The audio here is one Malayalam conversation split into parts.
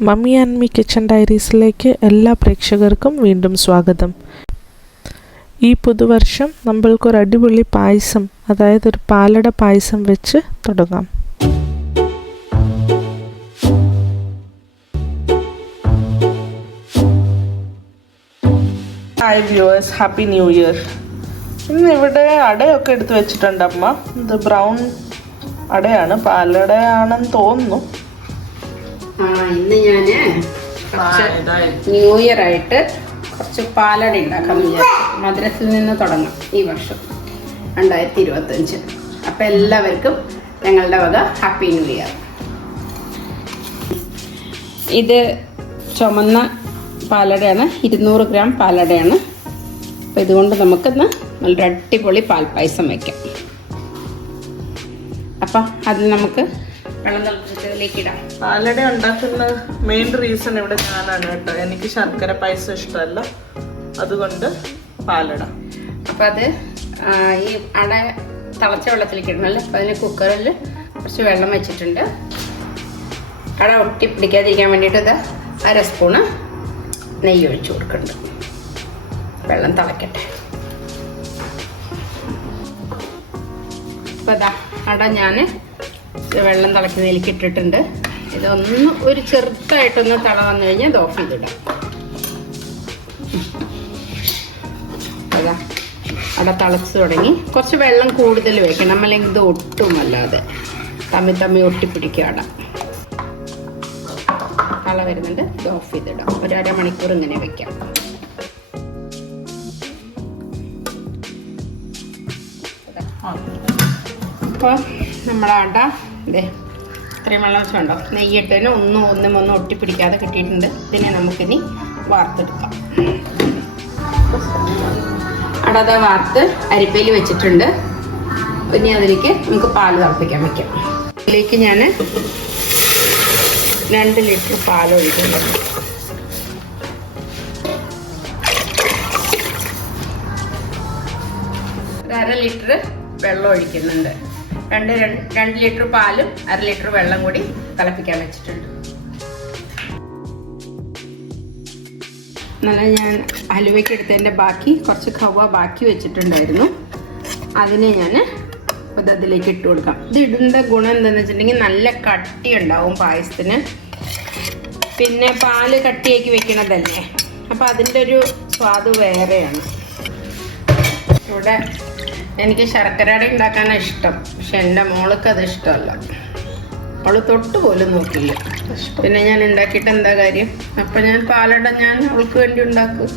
മമ്മി ആൻഡ് മീ കിച്ചൺ ഡയറീസിലേക്ക് എല്ലാ പ്രേക്ഷകർക്കും വീണ്ടും സ്വാഗതം. ഈ പുതുവർഷം നമ്മൾക്കൊരു അടിപൊളി പായസം, അതായത് ഒരു പാലട പായസം വെച്ച് തുടങ്ങാം. Hi viewers, happy new year. ഇന്ന് ഇവിടെ അടയൊക്കെ എടുത്ത് വെച്ചിട്ടുണ്ട് അമ്മ. ഇത് ബ്രൗൺ അടയാണ്, പാലടയാണെന്ന് തോന്നുന്നു. ഇന്ന് ഞാന് ന്യൂ ഇയർ ആയിട്ട് കുറച്ച് പാലട ഉണ്ടാക്കാന്ന് വിചാരിച്ചു. മധുരത്തിൽ നിന്ന് തുടങ്ങാം ഈ വർഷം 2025. അപ്പം എല്ലാവർക്കും ഞങ്ങളുടെ വക ഹാപ്പി ന്യൂ ഇയർ. ഇത് ചുമന്ന പാലടയാണ്, 200 ഗ്രാം പാലടയാണ്. അപ്പം ഇതുകൊണ്ട് നമുക്കിന്ന് നല്ലൊരു അടിപൊളി പാൽപ്പായസം വയ്ക്കാം. അപ്പം അതിൽ നമുക്ക് വെള്ളം തിളപ്പിച്ചതിലേക്ക് ഇടാം. പാലട ഉണ്ടാക്കുന്ന മെയിൻ റീസൺ ഇവിടെ ഞാനാണ് കേട്ടോ. എനിക്ക് ശർക്കര പായസം ഇഷ്ടമല്ല, അതുകൊണ്ട് പാലട. അപ്പം അത് ഈ അട തിളച്ച വെള്ളത്തിലേക്ക് ഇടണമല്ലോ. അപ്പം അതിന് കുക്കറിൽ കുറച്ച് വെള്ളം വെച്ചിട്ടുണ്ട്. അട ഒട്ടി പിടിക്കാതിരിക്കാൻ വേണ്ടിയിട്ട് ഇത് 1/2 സ്പൂണ് നെയ്യ് ഒഴിച്ചു കൊടുക്കുന്നുണ്ട്. വെള്ളം തിളക്കട്ടെ. അപ്പം അതാ അട ഞാൻ വെള്ളം തിളക്കുന്നതിലേക്ക് ഇട്ടിട്ടുണ്ട്. ഇതൊന്ന് ഒരു ചെറുതായിട്ടൊന്ന് തിള വന്നു കഴിഞ്ഞാൽ ഇത് ഓഫ് ചെയ്തിടാം. അതാ അട തിളച്ച് തുടങ്ങി. കുറച്ച് വെള്ളം കൂടുതൽ വെക്കണം, അല്ലെങ്കിൽ ഇത് ഒട്ടും അല്ലാതെ തമ്മി ഒട്ടിപ്പിടിക്കുക അട. തിള വരുന്നുണ്ട്, ഇത് ഓഫ് ചെയ്തിടാം. ഒരു 1/2 മണിക്കൂർ ഇങ്ങനെ വെക്കാം. അപ്പോൾ നമ്മുടെ അട ഇതേ ഇത്രയും വെള്ളം വെച്ചുണ്ടോ, നെയ്യിട്ടതിന് ഒന്നും ഒട്ടിപ്പിടിക്കാതെ കിട്ടിയിട്ടുണ്ട്. ഇതിനെ നമുക്കിനി വാർത്തെടുക്കാം. അട വാർത്ത് അരിപ്പയിൽ വെച്ചിട്ടുണ്ട്. ഇനി അതിലേക്ക് നമുക്ക് പാല് തിളപ്പിക്കാൻ വയ്ക്കാം. അതിലേക്ക് ഞാൻ 2 ലിറ്റർ പാൽ ഒഴിക്കുന്നുണ്ട്. ഒരു 1/2 ലിറ്റർ വെള്ളം ഒഴിക്കുന്നുണ്ട്. 2 ലിറ്റർ പാലും 1/2 ലിറ്റർ വെള്ളം കൂടി തിളപ്പിക്കാൻ വെച്ചിട്ടുണ്ട്. എന്നാൽ ഞാൻ ഹലുവയ്ക്ക് എടുത്തതിൻ്റെ ബാക്കി കുറച്ച് ഖവ ബാക്കി വെച്ചിട്ടുണ്ടായിരുന്നു. അതിനെ ഞാൻ അതിലേക്ക് ഇട്ട് കൊടുക്കാം. ഇത് ഇടുന്ന ഗുണം എന്താണെന്ന് വെച്ചിട്ടുണ്ടെങ്കിൽ നല്ല കട്ടി ഉണ്ടാവും പായസത്തിന്. പിന്നെ പാല് കട്ടിയാക്കി വെക്കണതല്ലേ, അപ്പം അതിൻ്റെ ഒരു സ്വാദ് വേറെയാണ്. ഇവിടെ എനിക്ക് ശർക്കരയുടെ ഉണ്ടാക്കാനാണ് ഇഷ്ടം, പക്ഷെ എൻ്റെ മോൾക്ക് അത് ഇഷ്ടമല്ല. അവള് തൊട്ട് പോലും നോക്കില്ല. പിന്നെ ഞാൻ ഉണ്ടാക്കിയിട്ട് എന്താ കാര്യം? അപ്പം ഞാൻ പാലട അവൾക്ക് വേണ്ടി ഉണ്ടാക്കും.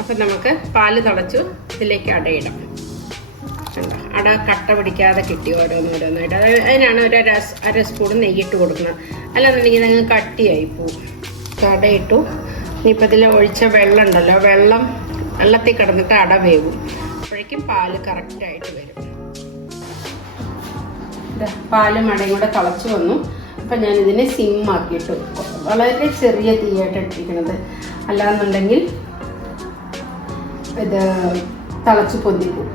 അപ്പം നമുക്ക് പാല് തിളച്ചു, ഇതിലേക്ക് അടയിടാം. അട കട്ട പിടിക്കാതെ കിട്ടി ഓരോന്നോരോന്നായിട്ട്. അതിനാണ് ഒരു 1/2 സ്പൂൺ നെയ്യിട്ട് കൊടുക്കുന്നത്. അല്ലാന്നുണ്ടെങ്കിൽ നിങ്ങൾ കട്ടിയായി പോവും. അടയിട്ടു. ഇനിയിപ്പോൾ ഇതിൽ ഒഴിച്ച വെള്ളം ഉണ്ടല്ലോ, വെള്ളത്തിൽ കിടന്നിട്ട് അട വേവും. അപ്പോഴേക്കും പാല് കറക്റ്റായിട്ട് വരും. പാലും അടയും കൂടെ തിളച്ച് വന്നു. അപ്പം ഞാനിതിനെ സിമ്മാക്കിയിട്ടു. വളരെ ചെറിയ തീയായിട്ട് ഇട്ടിരിക്കുന്നത്. അല്ലാന്നുണ്ടെങ്കിൽ ഇത് തിളച്ച് പൊന്തിക്കും.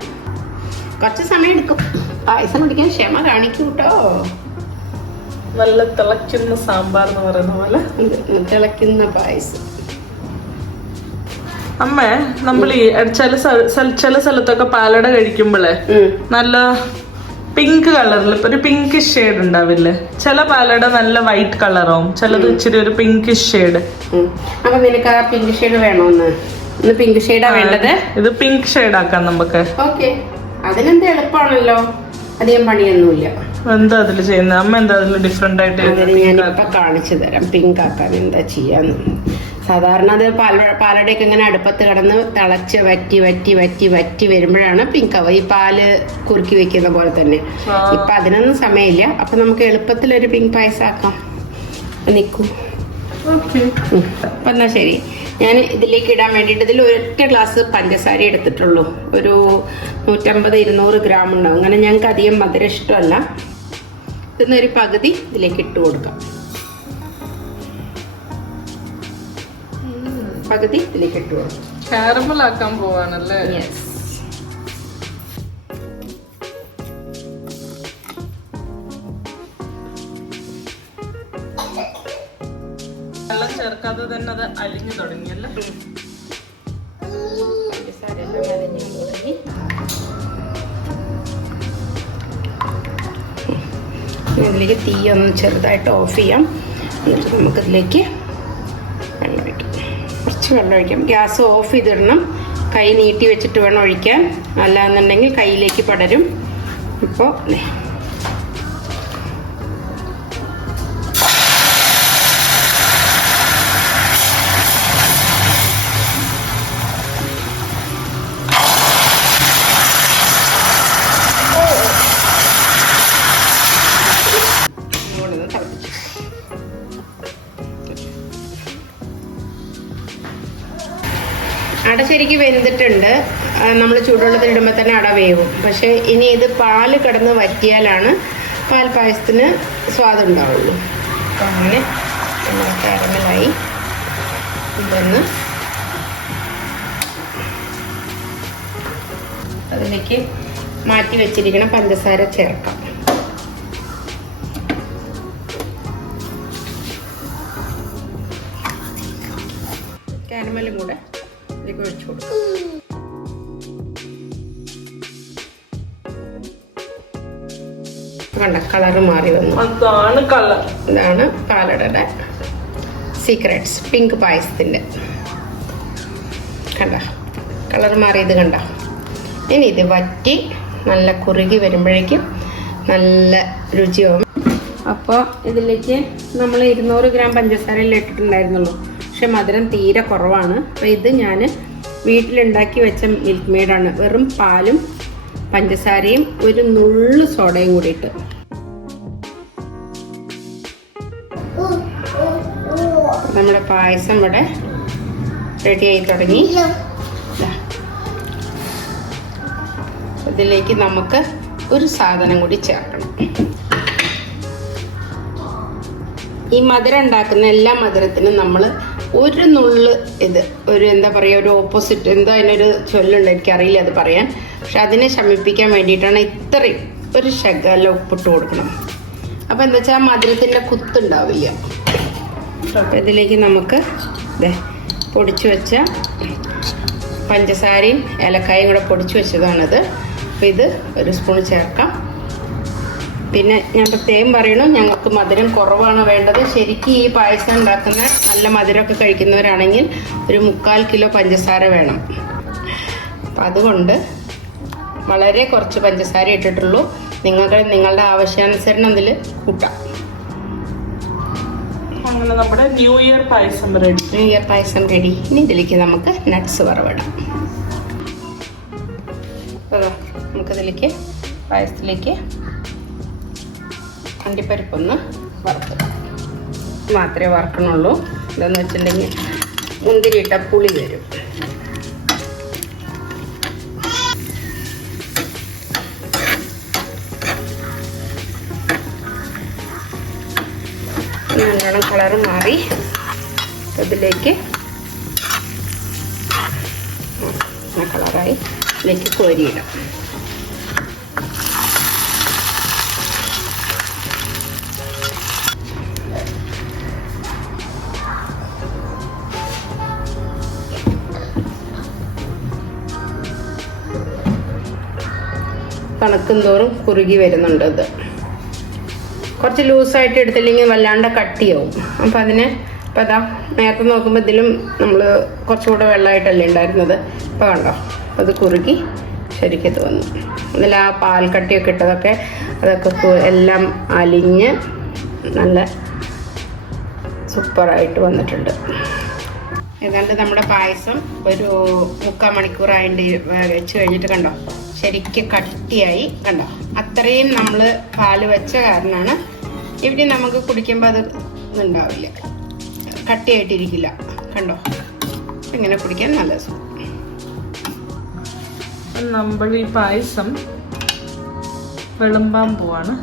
കുറച്ച് സമയം എടുക്കും. പായസം കുടിക്കാൻ ക്ഷമ കാണിക്കും കേട്ടോ. നല്ല തിളയ്ക്കുന്ന സാമ്പാർ എന്ന് പറയുന്ന പോലെ തിളയ്ക്കുന്ന പായസം. അമ്മേ, നമ്മൾ ഈ ചില സ്ഥലത്തൊക്കെ പാലട കഴിക്കുമ്പോഴേ നല്ല പിങ്ക് കളറിൽ ഒരു പിങ്ക് ഷെയ്ഡ് ഉണ്ടാവില്ലേ? ചില പാലട നല്ല വൈറ്റ് കളറാവും, ചിലത് ഇച്ചിരി ഒരു പിങ്ക് ഷെയ്ഡ്. അപ്പൊ നിനക്ക് ആ പിങ്ക് ഷെയ്ഡ് വേണോന്ന്? പിങ്ക് ഷെയ്ഡാ വേണ്ടത്. ഇത് പിങ്ക് ഷെയ്ഡ് ആക്കാം നമുക്ക്. ഓക്കെ, അതിനെന്ത് എളുപ്പമാണല്ലോ, അധികം പണിയൊന്നുമില്ല. എന്താ അതില് ചെയ്യുന്നത് അമ്മ? എന്താ അതില് ഡിഫറെന്റ് ആയിട്ട്? ഞാനിപ്പോ കാണിച്ചു തരാം പിങ്ക് ആക്കാൻ എന്താ ചെയ്യാന്ന്. സാധാരണ അത് പാലടയൊക്കെ ഇങ്ങനെ അടുപ്പത്ത് കിടന്ന് തിളച്ച് വറ്റി വരുമ്പോഴാണ് പിങ്ക് ആവുക. ഈ പാല് കുറുക്കി വെക്കുന്ന പോലെ തന്നെ. ഇപ്പൊ അതിനൊന്നും സമയമില്ല. അപ്പൊ നമുക്ക് എളുപ്പത്തിലൊരു പിങ്ക് പായസം ആക്കാം. നിൽക്കൂ. അപ്പൊ എന്നാ ശരി, ഞാൻ ഇതിലേക്ക് ഇടാൻ വേണ്ടിയിട്ട് ഇതിൽ 1 ഗ്ലാസ് പഞ്ചസാര എടുത്തിട്ടുള്ളൂ. ഒരു 150-200 ഗ്രാം ഉണ്ടാവും. അങ്ങനെ ഞങ്ങൾക്ക് അധികം മധുരം ഇഷ്ടമല്ല. ഇതിന്നൊരു പകുതി ഇതിലേക്ക് ഇട്ട് കൊടുക്കാം. പകുതി ഇതിലേക്ക് ഇട്ട് കൊടുക്കാം. കാരമൽ ആക്കാൻ പോവാണല്ലേ? യെസ്. ചേർക്കാതെ തന്നെ അത് അലിഞ്ഞു തുടങ്ങിയല്ലേ. പഞ്ചസാര എല്ലാം അലിഞ്ഞു തുടങ്ങി. ഇതിലേക്ക് തീ ഒന്ന് ചെറുതായിട്ട് ഓഫ് ചെയ്യാം. എന്നിട്ട് നമുക്കിതിലേക്ക് വെള്ളം ഒഴിക്കാം. കുറച്ച് വെള്ളം ഒഴിക്കാം. ഗ്യാസ് ഓഫ് ചെയ്തിടണം. കൈ നീട്ടി വെച്ചിട്ട് വേണം ഒഴിക്കാൻ, അല്ലാന്നുണ്ടെങ്കിൽ കയ്യിലേക്ക് പടരും. ഇപ്പോൾ അട ശരിക്ക് വെന്തിട്ടുണ്ട്. നമ്മൾ ചൂടുവെള്ളത്തിലിടുമ്പോൾ തന്നെ അട വേവും. പക്ഷേ ഇനി ഇത് പാല് കിടന്ന് വറ്റിയാലാണ് പാൽ പായസത്തിന് സ്വാദുണ്ടാവുള്ളൂ. അപ്പം അങ്ങനെ കാരമലായി. ഇതൊന്ന് അതിലേക്ക് മാറ്റി വെച്ചിരിക്കണം പഞ്ചസാര ചേർക്കാം. കാരമലും കൂടെ ഇതിലേക്ക് ഒഴിച്ചു കൊടുക്കും. കണ്ട കളറ് മാറി വന്നു. അതാണ് കളർ. ഇതാണ് പാലടയുടെ സീക്രട്സ്. പിങ്ക് പായസത്തിന്റെ കണ്ട കളർ മാറിയത് കണ്ട. ഇനി ഇത് വറ്റി നല്ല കുറുകി വരുമ്പോഴേക്കും നല്ല രുചിയാവും. അപ്പോൾ ഇതിലേക്ക് നമ്മൾ 200 ഗ്രാം പഞ്ചസാരയിൽ ഇട്ടിട്ടുണ്ടായിരുന്നുള്ളൂ. പക്ഷെ മധുരം തീരെ കുറവാണ്. അപ്പോൾ ഇത് ഞാൻ വീട്ടിലുണ്ടാക്കി വെച്ച മിൽക്ക് മെയ്ഡാണ്. വെറും പാലും പഞ്ചസാരയും ഒരു നുള്ളു സോഡയും കൂടി ഇട്ട്. നമ്മുടെ പായസം ഇവിടെ റെഡി ആയി തുടങ്ങി. ഇതിലേക്ക് നമുക്ക് ഒരു സാധനം കൂടി ചേർക്കണം. ഈ മധുരം ഉണ്ടാക്കുന്ന എല്ലാ മധുരത്തിനും നമ്മൾ ഒരു നുള്ള് ഇത് ഒരു എന്താ പറയുക ഒരു ഓപ്പോസിറ്റ് എന്തോ അതിനൊരു ചൊല്ലുണ്ട്, എനിക്കറിയില്ല അത് പറയാൻ. പക്ഷെ അതിനെ ശമിപ്പിക്കാൻ വേണ്ടിയിട്ടാണ് ഇത്രയും ഒരു ശകല ഉപ്പിട്ട് കൊടുക്കണം. അപ്പം എന്താ വെച്ചാൽ മധുരത്തിൻ്റെ കുത്തുണ്ടാവില്ല. അപ്പം ഇതിലേക്ക് നമുക്ക് പൊടിച്ചു വെച്ച പഞ്ചസാരയും ഏലക്കായും കൂടെ പൊടിച്ചു വെച്ചതാണത്. അപ്പം ഇത് ഒരു സ്പൂൺ ചേർക്കാം. പിന്നെ ഞാൻ പ്രത്യേകം പറയണം, ഞങ്ങൾക്ക് മധുരം കുറവാണ് വേണ്ടത്. ശരിക്കും ഈ പായസം ഉണ്ടാക്കുന്ന നല്ല മധുരമൊക്കെ കഴിക്കുന്നവരാണെങ്കിൽ ഒരു 3/4 കിലോ പഞ്ചസാര വേണം. അപ്പം അതുകൊണ്ട് വളരെ കുറച്ച് പഞ്ചസാര ഇട്ടിട്ടുള്ളൂ. നിങ്ങളുടെ ആവശ്യാനുസരണം അതിൽ കൂട്ടാം. അങ്ങനെ നമ്മുടെ ന്യൂ ഇയർ പായസം റെഡി. ന്യൂ ഇയർ പായസം റെഡി. ഇനി ഇതിലേക്ക് നമുക്ക് നട്ട്സ് വറവിടാം. നമുക്കിതിലേക്ക് പായസത്തിലേക്ക് അണ്ടിപ്പരിപ്പൊന്ന് വറുത്തിടാം. മാത്രമേ വറക്കണുള്ളൂ. എന്താന്ന് വെച്ചിട്ടുണ്ടെങ്കിൽ മുന്തിരിയിട്ട പുളി വരും. നല്ലോണം കളറ് മാറി അതിലേക്ക് കളറായി ഇതിലേക്ക് കോരിയിടാം. തണുക്കും തോറും കുറുകി വരുന്നുണ്ട്. ഇത് കുറച്ച് ലൂസായിട്ട് എടുത്തില്ലെങ്കിൽ വല്ലാണ്ട് കട്ടിയാവും. അപ്പം അതിന് ഇപ്പം അതാ നേരത്തെ നോക്കുമ്പോൾ ഇതിലും നമ്മൾ കുറച്ചുകൂടെ വെള്ളമായിട്ടല്ലേ ഉണ്ടായിരുന്നത്. ഇപ്പം കണ്ടോ അത് കുറുകി ശരിക്കത് വന്നു. അതിൽ ആ പാൽ കട്ടിയൊക്കെ ഇട്ടതൊക്കെ അതൊക്കെ എല്ലാം അലിഞ്ഞ് നല്ല സൂപ്പറായിട്ട് വന്നിട്ടുണ്ട്. ഏതാണ്ട് നമ്മുടെ പായസം ഒരു 3/4 മണിക്കൂറായിട്ട് വെച്ച് കഴിഞ്ഞിട്ട് കണ്ടോ ശരിക്കും കട്ടിയായി കണ്ടോ. അത്രയും നമ്മൾ പാല് വെച്ച കാരണമാണ് ഇവിടെ നമുക്ക് കുടിക്കുമ്പോൾ അത് ഇതുണ്ടാവില്ല, കട്ടിയായിട്ടിരിക്കില്ല. കണ്ടോ ഇങ്ങനെ കുടിക്കാൻ നല്ല സുഖം. നമ്മൾ ഈ പായസം വിളമ്പാൻ പോവാണ്.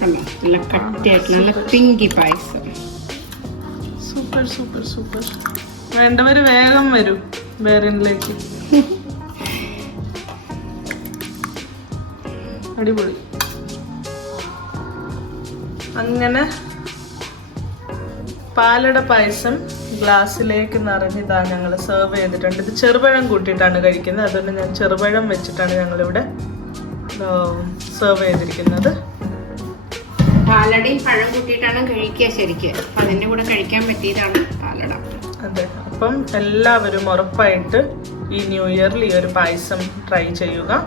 കണ്ടോ നല്ല കട്ടിയായിട്ട് നല്ല pinky payasam. Super super super. വേണ്ടവര് വേഗം വരും വേറിലേക്ക്. അടിപൊളി. അങ്ങനെ പാലട പായസം ഗ്ലാസ്സിലേക്ക് നിറഞ്ഞിതാ ഞങ്ങൾ സെർവ് ചെയ്തിട്ടുണ്ട്. ഇത് ചെറുപഴം കൂട്ടിയിട്ടാണ് കഴിക്കുന്നത്, അതുകൊണ്ട് ഞാൻ ചെറുപഴം വെച്ചിട്ടാണ് ഞങ്ങളിവിടെ സെർവ് ചെയ്തിരിക്കുന്നത്. പാലടയും പഴം കൂട്ടിയിട്ടാണ് കഴിക്കുക ശരിക്ക്. അതിൻ്റെ കൂടെ കഴിക്കാൻ പറ്റിയതാണ് പാലട. അതെ, അപ്പം എല്ലാവരും ഉറപ്പായിട്ട് ഈ ന്യൂ ഇയറിൽ ഈ ഒരു പായസം ട്രൈ ചെയ്യുക.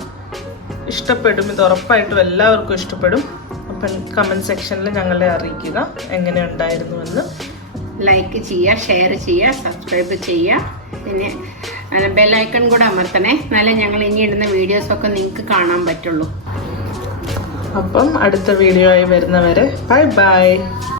ഇഷ്ടപ്പെടും, ഇത് ഉറപ്പായിട്ടും എല്ലാവർക്കും ഇഷ്ടപ്പെടും. അപ്പം കമൻറ്റ് സെക്ഷനിൽ ഞങ്ങളെ അറിയിക്കുക എങ്ങനെ ഉണ്ടായിരുന്നു എന്ന്. ലൈക്ക് ചെയ്യുക, ഷെയർ ചെയ്യുക, സബ്സ്ക്രൈബ് ചെയ്യുക. പിന്നെ ബെല്ലൈക്കൺ കൂടെ അമർത്തണേ, എന്നാലേ ഞങ്ങൾ ഇനി ഇടുന്ന വീഡിയോസൊക്കെ നിങ്ങൾക്ക് കാണാൻ പറ്റുള്ളൂ. അപ്പം അടുത്ത വീഡിയോ ആയി വരുന്നവരെ ബൈ ബൈ.